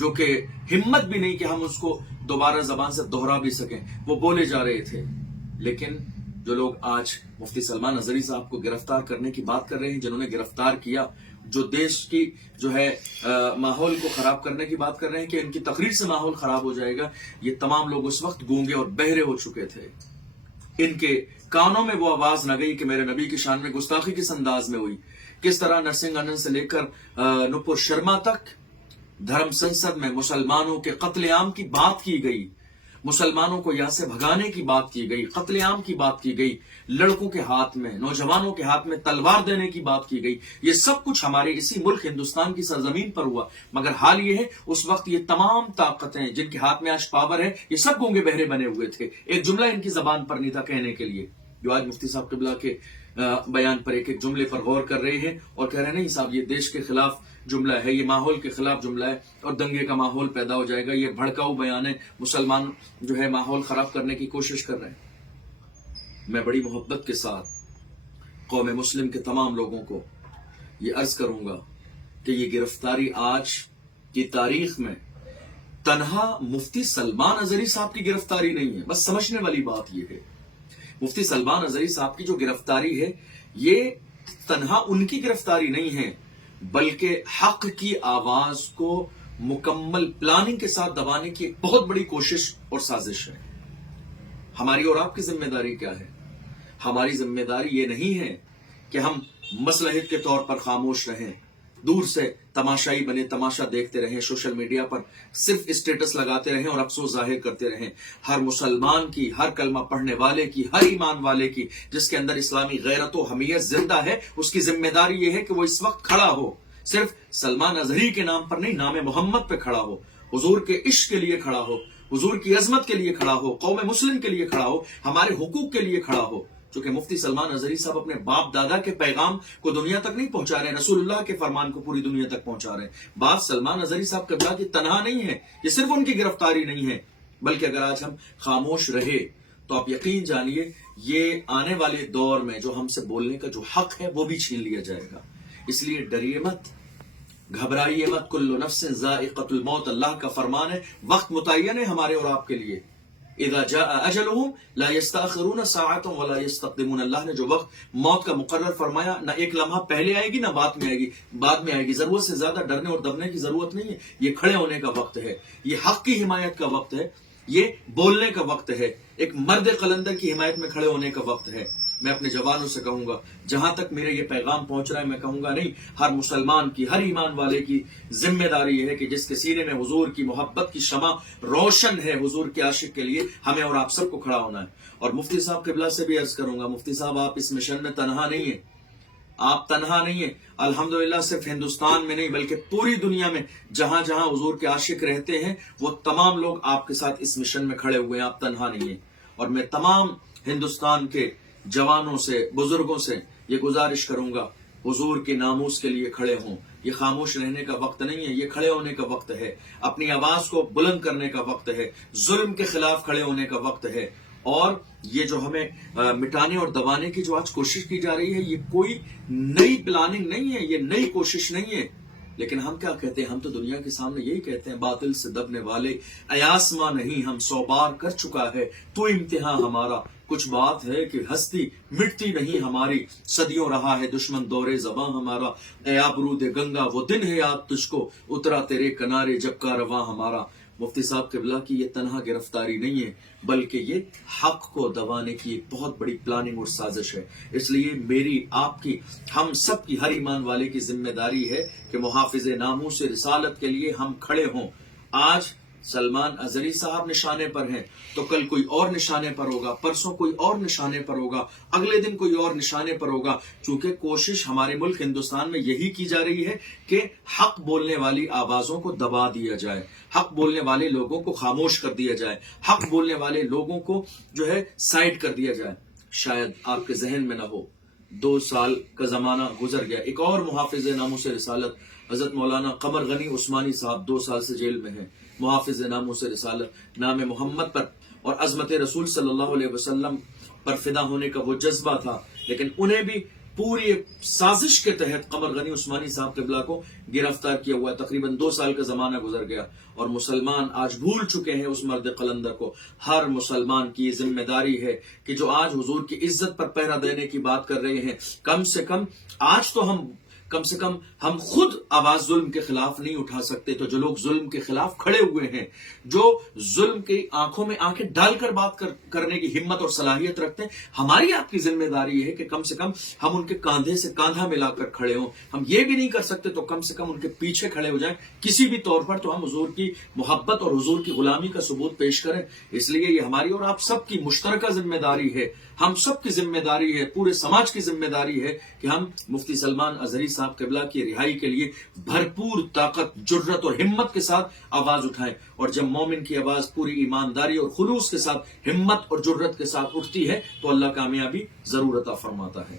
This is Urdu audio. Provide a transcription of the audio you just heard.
جو کہ ہمت بھی نہیں کہ ہم اس کو دوبارہ زبان سے دہرا بھی سکیں، وہ بولے جا رہے تھے۔ لیکن جو لوگ آج مفتی سلمان اظہری صاحب کو گرفتار کرنے کی بات کر رہے ہیں، جنہوں نے گرفتار کیا، جو دیش کی جو ہے ماحول کو خراب کرنے کی بات کر رہے ہیں کہ ان کی تقریر سے ماحول خراب ہو جائے گا، یہ تمام لوگ اس وقت گونگے اور بہرے ہو چکے تھے۔ ان کے کانوں میں وہ آواز نہ گئی کہ میرے نبی کی شان میں گستاخی کس انداز میں ہوئی، کس طرح نرسنگ آنند سے لے کر نپور شرما تک دھرم سنسد میں مسلمانوں کے قتل عام کی بات کی گئی، مسلمانوں کو یہاں سے بھگانے کی بات کی گئی، قتل عام کی بات کی گئی، لڑکوں کے ہاتھ میں، نوجوانوں کے ہاتھ میں تلوار دینے کی بات کی گئی۔ یہ سب کچھ ہمارے اسی ملک ہندوستان کی سرزمین پر ہوا، مگر حال یہ ہے اس وقت یہ تمام طاقتیں جن کے ہاتھ میں آج پاور ہے، یہ سب گونگے بہرے بنے ہوئے تھے۔ ایک جملہ ان کی زبان پر نہیں تھا کہنے کے لیے، جو آج مفتی صاحب قبلہ کے بیان پر ایک ایک جملے پر غور کر رہے ہیں اور کہہ رہے ہیں نہیں صاحب یہ دیش کے خلاف جملہ ہے، یہ ماحول کے خلاف جملہ ہے اور دنگے کا ماحول پیدا ہو جائے گا، یہ بھڑکاؤ بیان ہے، مسلمان جو ہے ماحول خراب کرنے کی کوشش کر رہے ہیں۔ میں بڑی محبت کے ساتھ قوم مسلم کے تمام لوگوں کو یہ عرض کروں گا کہ یہ گرفتاری آج کی تاریخ میں تنہا مفتی سلمان اظہری صاحب کی گرفتاری نہیں ہے، بس سمجھنے والی بات یہ ہے، مفتی سلمان اظہری صاحب کی جو گرفتاری ہے یہ تنہا ان کی گرفتاری نہیں ہے، بلکہ حق کی آواز کو مکمل پلاننگ کے ساتھ دبانے کی ایک بہت بڑی کوشش اور سازش ہے۔ ہماری اور آپ کی ذمہ داری کیا ہے؟ ہماری ذمہ داری یہ نہیں ہے کہ ہم مصلحت کے طور پر خاموش رہیں، دور سے تماشائی بنے، تماشا دیکھتے رہیں، سوشل میڈیا پر صرف اسٹیٹس لگاتے رہیں اور افسوس ظاہر کرتے رہیں۔ ہر مسلمان کی، ہر کلمہ پڑھنے والے کی، ہر ایمان والے کی جس کے اندر اسلامی غیرت و حمیت زندہ ہے، اس کی ذمہ داری یہ ہے کہ وہ اس وقت کھڑا ہو، صرف سلمان اظہری کے نام پر نہیں، نام محمد پہ کھڑا ہو، حضور کے عشق کے لیے کھڑا ہو، حضور کی عظمت کے لیے کھڑا ہو، قوم مسلم کے لیے کھڑا ہو، ہمارے حقوق کے لیے کھڑا ہو۔ چونکہ مفتی سلمان اظہری صاحب اپنے باپ دادا کے پیغام کو دنیا تک نہیں پہنچا رہے ہیں، رسول اللہ کے فرمان کو پوری دنیا تک پہنچا رہے ہیں۔ بات سلمان اظہری صاحب قبلہ کی تنہا نہیں ہے، یہ صرف ان کی گرفتاری نہیں ہے، بلکہ اگر آج ہم خاموش رہے تو آپ یقین جانیے یہ آنے والے دور میں جو ہم سے بولنے کا جو حق ہے وہ بھی چھین لیا جائے گا۔ اس لیے ڈریے مت، گھبرائیے مت، کل نفس ذائقۃ الموت، اللہ کا فرمان ہے، وقت متعین ہے ہمارے اور آپ کے لیے۔ اذا جاء اجلهم لا يستاخرون ساعة ولا يستقدمون، اللہ نے جو وقت موت کا مقرر فرمایا، نہ ایک لمحہ پہلے آئے گی نہ بعد میں آئے گی۔ ضرورت سے زیادہ ڈرنے اور دبنے کی ضرورت نہیں ہے، یہ کھڑے ہونے کا وقت ہے، یہ حق کی حمایت کا وقت ہے، یہ بولنے کا وقت ہے، ایک مرد قلندر کی حمایت میں کھڑے ہونے کا وقت ہے۔ میں اپنے جوانوں سے کہوں گا، جہاں تک میرے یہ پیغام پہنچ رہا ہے، میں کہوں گا نہیں، ہر مسلمان کی، ہر ایمان والے کی ذمہ داری یہ ہے کہ جس کے سینے میں حضور کی محبت کی شمع روشن ہے، حضور کے عاشق کے لیے ہمیں اور آپ سب کو کھڑا ہونا ہے۔ اور مفتی صاحب قبلہ سے بھی عرض کروں گا، مفتی صاحب آپ اس مشن میں تنہا نہیں ہیں، آپ تنہا نہیں ہیں، الحمدللہ صرف ہندوستان میں نہیں بلکہ پوری دنیا میں جہاں جہاں حضور کے عاشق رہتے ہیں وہ تمام لوگ آپ کے ساتھ اس مشن میں کھڑے ہوئے ہیں، آپ تنہا نہیں ہیں۔ اور میں تمام ہندوستان کے جوانوں سے، بزرگوں سے یہ گزارش کروں گا، حضور کے ناموس کے لیے کھڑے ہوں۔ یہ خاموش رہنے کا وقت نہیں ہے، یہ کھڑے ہونے کا وقت ہے، اپنی آواز کو بلند کرنے کا وقت ہے، ظلم کے خلاف کھڑے ہونے کا وقت ہے۔ اور یہ جو ہمیں مٹانے اور دبانے کی جو آج کوشش کی جا رہی ہے، یہ کوئی نئی پلاننگ نہیں ہے، یہ نئی کوشش نہیں ہے، لیکن ہم کیا کہتے ہیں؟ ہم تو دنیا کے سامنے یہی کہتے ہیں، باطل سے دبنے والے ایاسما نہیں، ہم 100 بار کر چکا ہے تو امتحان ہمارا، کچھ بات ہے کہ ہستی مٹتی نہیں ہماری، صدیوں رہا ہے دشمن دورے زباں ہمارا، اے آبرود گنگا وہ دن ہے یاد تجھ کو، اترا تیرے کنارے جب کا رواں ہمارا۔ مفتی صاحب قبلہ کی یہ تنہا گرفتاری نہیں ہے، بلکہ یہ حق کو دبانے کی ایک بہت بڑی پلاننگ اور سازش ہے۔ اس لیے میری، آپ کی، ہم سب کی، ہر ایمان والے کی ذمہ داری ہے کہ محافظ ناموس رسالت کے لیے ہم کھڑے ہوں۔ آج سلمان اظہری صاحب نشانے پر ہیں تو کل کوئی اور نشانے پر ہوگا، پرسوں کوئی اور نشانے پر ہوگا، اگلے دن کوئی اور نشانے پر ہوگا، چونکہ کوشش ہمارے ملک ہندوستان میں یہی کی جا رہی ہے کہ حق بولنے والی آوازوں کو دبا دیا جائے، حق بولنے والے لوگوں کو خاموش کر دیا جائے، حق بولنے والے لوگوں کو جو ہے سائڈ کر دیا جائے۔ شاید آپ کے ذہن میں نہ ہو، 2 سال کا زمانہ گزر گیا، ایک اور محافظ ناموس رسالت حضرت مولانا قمر غنی عثمانی صاحب 2 سال سے جیل میں ہیں۔ محافظ ناموس رسالت، نام محمد پر اور عظمت رسول صلی اللہ علیہ وسلم پر فدا ہونے کا وہ جذبہ تھا، لیکن انہیں بھی پوری سازش کے تحت قمر غنی عثمانی صاحب قبلہ کو گرفتار کیا ہوا ہے. تقریباً 2 سال کا زمانہ گزر گیا اور مسلمان آج بھول چکے ہیں اس مرد قلندر کو. ہر مسلمان کی یہ ذمہ داری ہے کہ جو آج حضور کی عزت پر پہرا دینے کی بات کر رہے ہیں، کم سے کم آج تو ہم خود آواز ظلم کے خلاف نہیں اٹھا سکتے، تو جو لوگ ظلم کے خلاف کھڑے ہوئے ہیں، جو ظلم کی آنکھوں میں آنکھیں ڈال کر بات کرنے کی ہمت اور صلاحیت رکھتے ہیں، ہماری آپ کی ذمہ داری ہے کہ کم سے کم ہم ان کے کاندھے سے کاندھا ملا کر کھڑے ہوں. ہم یہ بھی نہیں کر سکتے تو کم سے کم ان کے پیچھے کھڑے ہو جائیں کسی بھی طور پر، تو ہم حضور کی محبت اور حضور کی غلامی کا ثبوت پیش کریں. اس لیے یہ ہماری اور آپ سب کی مشترکہ ذمہ داری ہے، ہم سب کی ذمہ داری ہے، پورے سماج کی ذمہ داری ہے کہ ہم مفتی سلمان اظہری صاحب قبلہ کی رہائی کے لیے بھرپور طاقت، جرت اور ہمت کے ساتھ آواز اٹھائیں. اور جب مومن کی آواز پوری ایمانداری اور خلوص کے ساتھ، ہمت اور جرت کے ساتھ اٹھتی ہے تو اللہ کامیابی ضرور عطا فرماتا ہے.